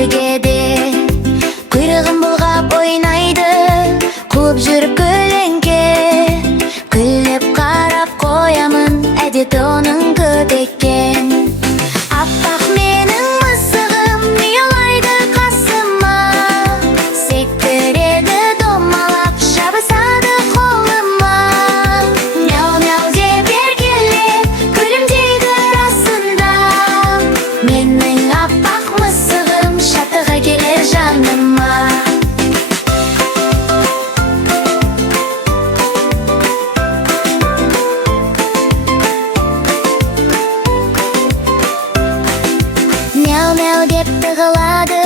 ыргеде. Куйрыгын булгап ойнайды, кууп жүрүп көлөңкө. Күлүп карап коямын, әдети онун көтеккен. Аппак менин мысыгым уялайды касыма. Сектереди домалап, жабысады колума. Мяу-мяу деп эркелеп, күлүмдейди расында. Менин аппак мысыгым шаттыгы келер жаныма. Мяу-мяу деп тыгылады,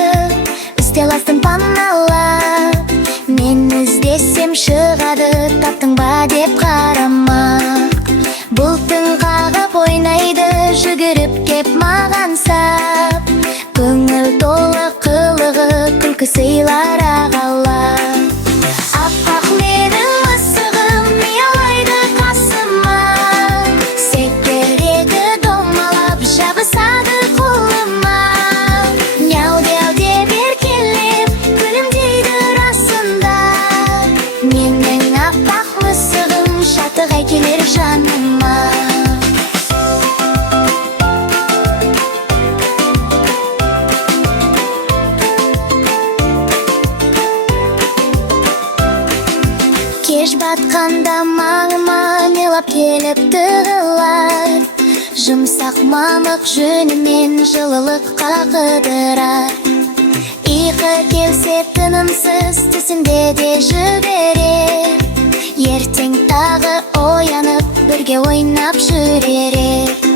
үстел астын паналап. Мен издесем чыгады, таптыңба деп карамак. Бултың кагып ойнайды, жүгүрүп кеп маган сап. Көңүл толы кылыгы, күлкү сыйлар агалап. Аппак менин мысыгым уялайды касыма. Сектереди домалап, жабысады колума. Няу-няу деп эркелеп, күлүмдейди расында. Менин аппак мысыгым шаттыгы келер жаныма. Кеш батканда маңыма милап келип тыгылар. Жумсак мамык жөнүмен жылылыкка кыдырар. Ыйкы келсе тынымсыз түсүмдө де жиберер. Эртең тагы оянып, бирге ойнап жүререк.